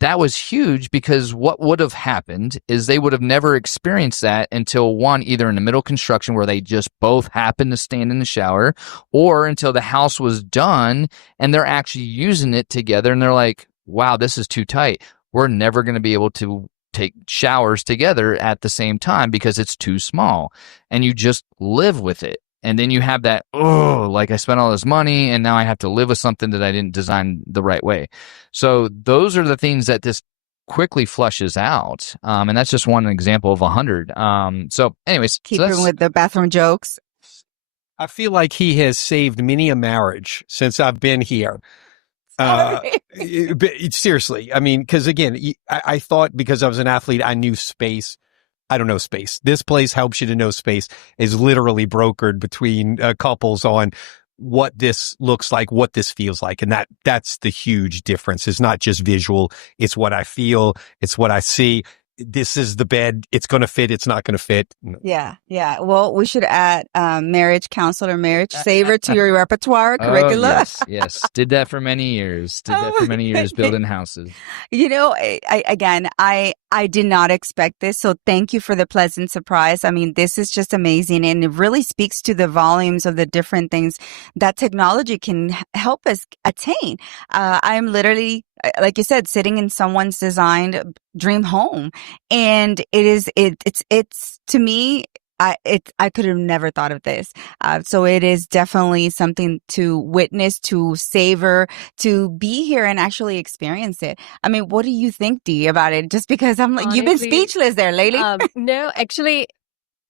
that was huge, because what would have happened is they would have never experienced that until either in the middle of construction where they just both happened to stand in the shower, or until the house was done and they're actually using it together and they're like, wow, this is too tight. We're never going to be able to take showers together at the same time because it's too small. And you just live with it. And then you have that, I spent all this money and now I have to live with something that I didn't design the right way. So those are the things that this quickly flushes out. And that's just one example of 100. So anyways. Keeping with the bathroom jokes. I feel like he has saved many a marriage since I've been here. Seriously. I mean, because again, I thought because I was an athlete, I knew space. I don't know space. This place helps you to know space. Is literally brokered between couples on what this looks like, what this feels like. And that's the huge difference. It's not just visual. It's what I feel. It's what I see. This is the bed. It's going to fit. It's not going to fit. Yeah. Yeah. Well, we should add marriage counselor, marriage saver to your repertoire curricula. Yes. Did that for many years. Building houses. I did not expect this. So thank you for the pleasant surprise. I mean, this is just amazing. And it really speaks to the volumes of the different things that technology can help us attain. I'm literally, like you said, sitting in someone's designed dream home. And it's to me, I could have never thought of this. So it is definitely something to witness, to savor, to be here and actually experience it. I mean, what do you think, Dee, about it? Just because I'm like, you've been Honestly, speechless there lately. no, actually,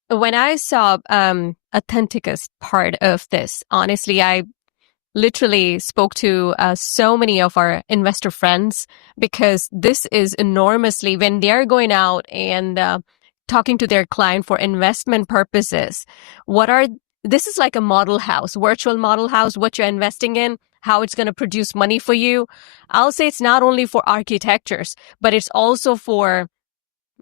when I saw Authenticus part of this, honestly, I literally spoke to so many of our investor friends because this is enormously when they're going out and talking to their client for investment purposes. This is like a model house, virtual model house, what you're investing in, how it's going to produce money for you. I'll say it's not only for architectures, but it's also for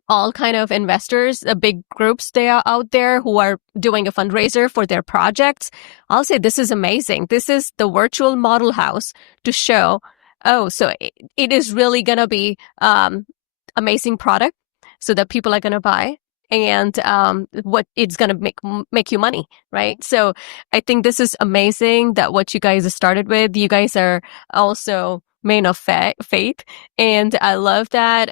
all kind of investors, big groups they are out there who are doing a fundraiser for their projects. I'll say this is amazing. This is the virtual model house to show, so it is really going to be amazing product so that people are going to buy and what it's going to make you money, right? So I think this is amazing that what you guys have started with. You guys are also men of faith, and I love that.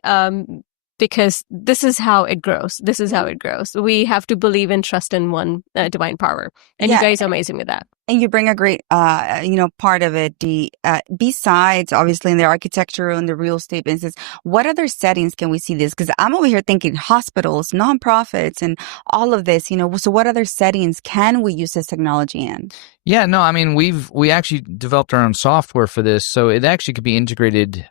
Because this is how it grows. This is how it grows. We have to believe and trust in one divine power. And you guys are amazing with that. And you bring a great, part of it, Dee. Besides, obviously, in the architecture and the real estate business, what other settings can we see this? Because I'm over here thinking hospitals, nonprofits, and all of this, so what other settings can we use this technology in? Yeah, no, I mean, we actually developed our own software for this, so it actually could be integrated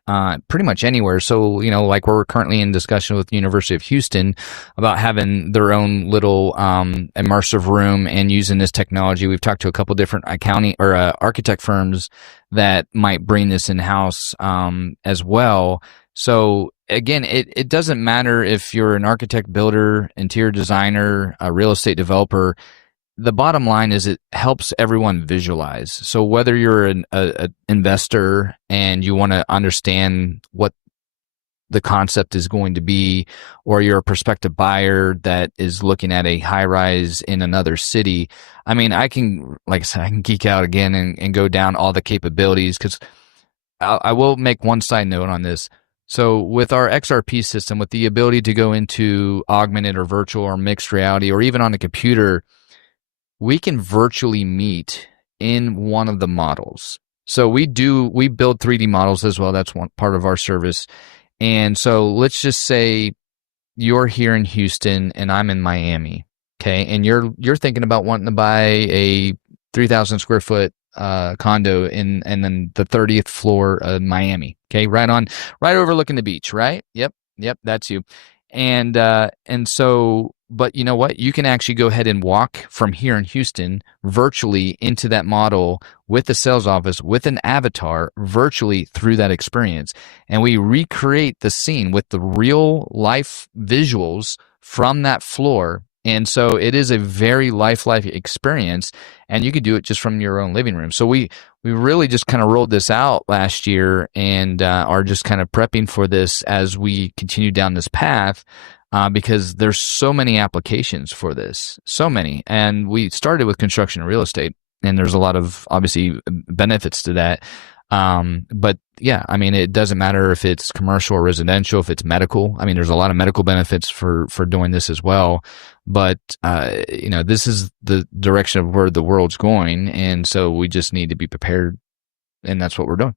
pretty much anywhere. So, like we're currently in discussion with the University of Houston about having their own little immersive room and using this technology. We've talked to a couple different accounting or architect firms that might bring this in-house as well. So again, it doesn't matter if you're an architect, builder, interior designer, a real estate developer. The bottom line is it helps everyone visualize. So whether you're an investor and you want to understand what the concept is going to be, or you're a prospective buyer that is looking at a high rise in another city, I mean, I can geek out again and go down all the capabilities, because I will make one side note on this. So with our XRP system, with the ability to go into augmented or virtual or mixed reality, or even on a computer, we can virtually meet in one of the models. So we build 3D models as well. That's one part of our service. And so let's just say you're here in Houston and I'm in Miami, okay? And you're thinking about wanting to buy a 3,000 square foot condo and then the 30th floor of Miami, okay? Right overlooking the beach, right? Yep, that's you. And so, but you know what? You can actually go ahead and walk from here in Houston virtually into that model with the sales office, with an avatar virtually through that experience. And we recreate the scene with the real life visuals from that floor. And so it is a very lifelike experience, and you could do it just from your own living room. So we really just kind of rolled this out last year and are just kind of prepping for this as we continue down this path because there's so many applications for this, so many. And we started with construction and real estate, and there's a lot of obviously benefits to that. But yeah, I mean, it doesn't matter if it's commercial or residential, if it's medical. I mean, there's a lot of medical benefits for doing this as well. But, this is the direction of where the world's going. And so we just need to be prepared. And that's what we're doing.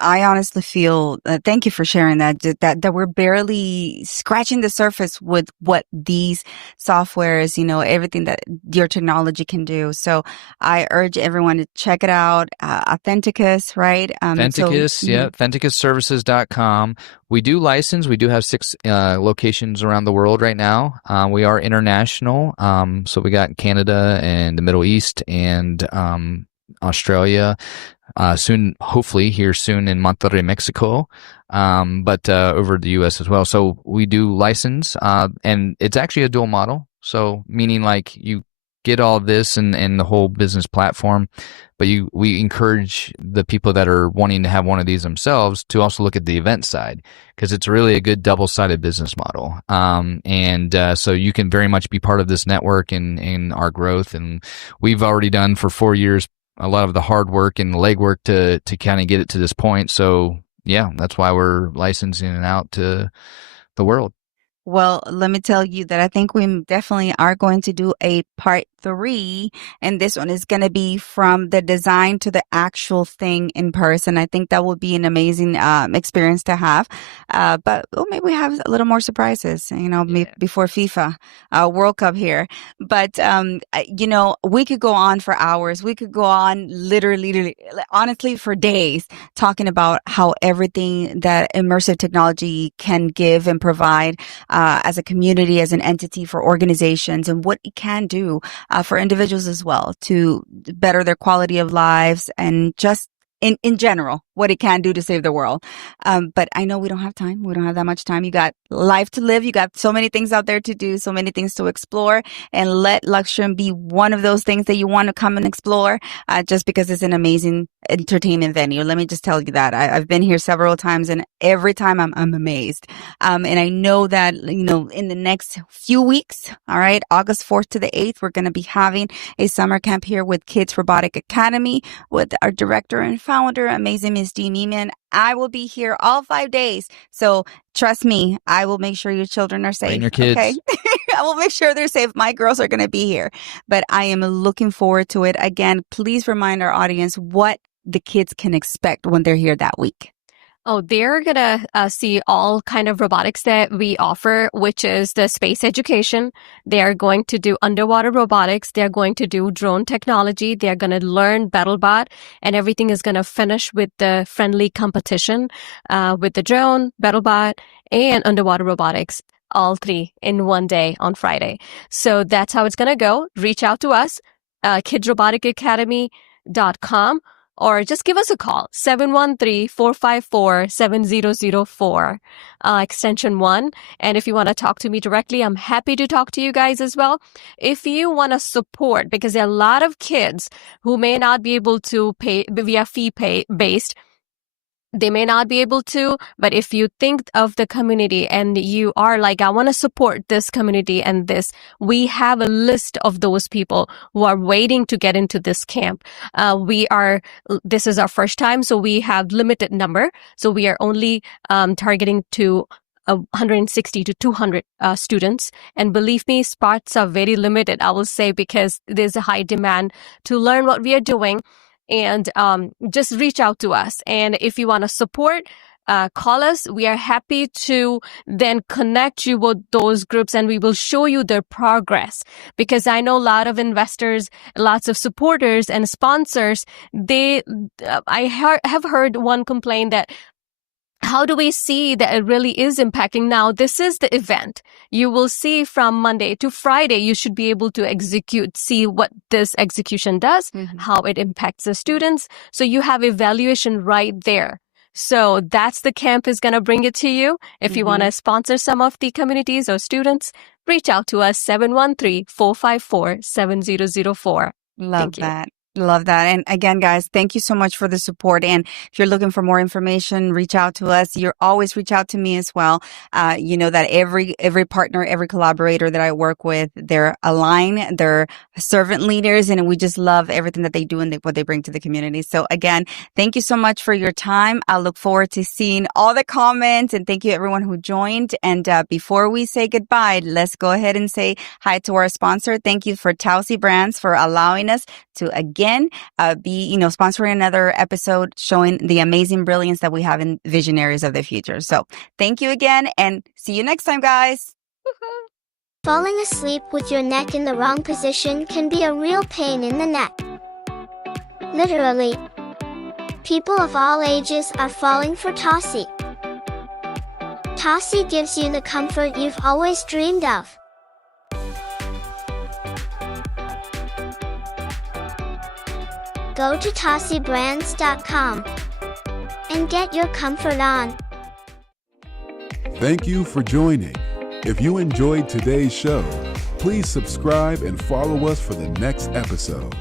I honestly feel, thank you for sharing that we're barely scratching the surface with what these softwares, everything that your technology can do. So I urge everyone to check it out. Authenticus, right? Authenticus, yeah, AuthenticusServices.com. We do license. We do have 6 locations around the world right now. We are international. So we got Canada and the Middle East and Australia. Soon, hopefully here soon in Monterrey, Mexico, but over the U.S. as well. So we do license, and it's actually a dual model. So meaning like you get all this and the whole business platform, but we encourage the people that are wanting to have one of these themselves to also look at the event side, because it's really a good double-sided business model. So you can very much be part of this network and our growth. And we've already done for 4 years a lot of the hard work and the legwork to kind of get it to this point. So yeah, that's why we're licensing it out to the world. Well, let me tell you that I think we definitely are going to do a part 3, and this one is going to be from the design to the actual thing in person. I think that would be an amazing experience to have. But maybe we have a little more surprises, before FIFA World Cup here. But, we could go on for hours. We could go on literally, honestly, for days talking about how everything that immersive technology can give and provide as a community, as an entity for organizations, and what it can do for individuals as well to better their quality of lives and just in general, what it can do to save the world. But I know we don't have time. We don't have that much time. You got life to live. You got so many things out there to do, so many things to explore, and let Luxtrium be one of those things that you want to come and explore just because it's an amazing entertainment venue. Let me just tell you that. I've been here several times, and every time I'm amazed. And I know that, in the next few weeks, all right, August 4th to the 8th, we're going to be having a summer camp here with Kids Robotic Academy with our director and founder, amazing Miss Dee Memon. I will be here all 5 days. So trust me, I will make sure your children are safe. Bring your kids. Okay? I will make sure they're safe. My girls are going to be here, but I am looking forward to it. Again, please remind our audience what the kids can expect when they're here that week. Oh, they're going to see all kind of robotics that we offer, which is the space education. They are going to do underwater robotics. They're going to do drone technology. They're going to learn BattleBot, and everything is going to finish with the friendly competition with the drone, BattleBot, and underwater robotics. All 3 in one day on Friday. So that's how it's going to go. Reach out to us, kidsroboticacademy.com. Or just give us a call, 713-454-7004, extension 1. And if you want to talk to me directly, I'm happy to talk to you guys as well. If you want to support, because there are a lot of kids who may not be able to pay via fee-based, they may not be able to, but if you think of the community and you are like, I want to support this community and this, we have a list of those people who are waiting to get into this camp. This is our first time, so we have limited number. So we are only targeting to 160 to 200 students. And believe me, spots are very limited, I will say, because there's a high demand to learn what we are doing. And just reach out to us. And if you want to support, call us. We are happy to then connect you with those groups, and we will show you their progress. Because I know a lot of investors, lots of supporters and sponsors, I have heard one complain that, how do we see that it really is impacting? Now, this is the event. You will see from Monday to Friday, you should be able to see what this execution does, how it impacts the students. So you have evaluation right there. So that's the camp is going to bring it to you. If you want to sponsor some of the communities or students, reach out to us, 713-454-7004. Love that. Love that. And again, guys, thank you so much for the support. And if you're looking for more information, reach out to us. You always reach out to me as well. You know that every partner, every collaborator that I work with, they're aligned, they're servant leaders, and we just love everything that they do and what they bring to the community. So again, thank you so much for your time. I look forward to seeing all the comments, and thank you everyone who joined. And before we say goodbye, let's go ahead and say hi to our sponsor. Thank you for Tausi Brands for allowing us to again be sponsoring another episode showing the amazing brilliance that we have in Visionaries of the Future. So thank you again, and see you next time, guys. Falling asleep with your neck in the wrong position can be a real pain in the neck. Literally. People of all ages are falling for Tausi. Tausi gives you the comfort you've always dreamed of. Go to TausiBrands.com and get your comfort on. Thank you for joining. If you enjoyed today's show, please subscribe and follow us for the next episode.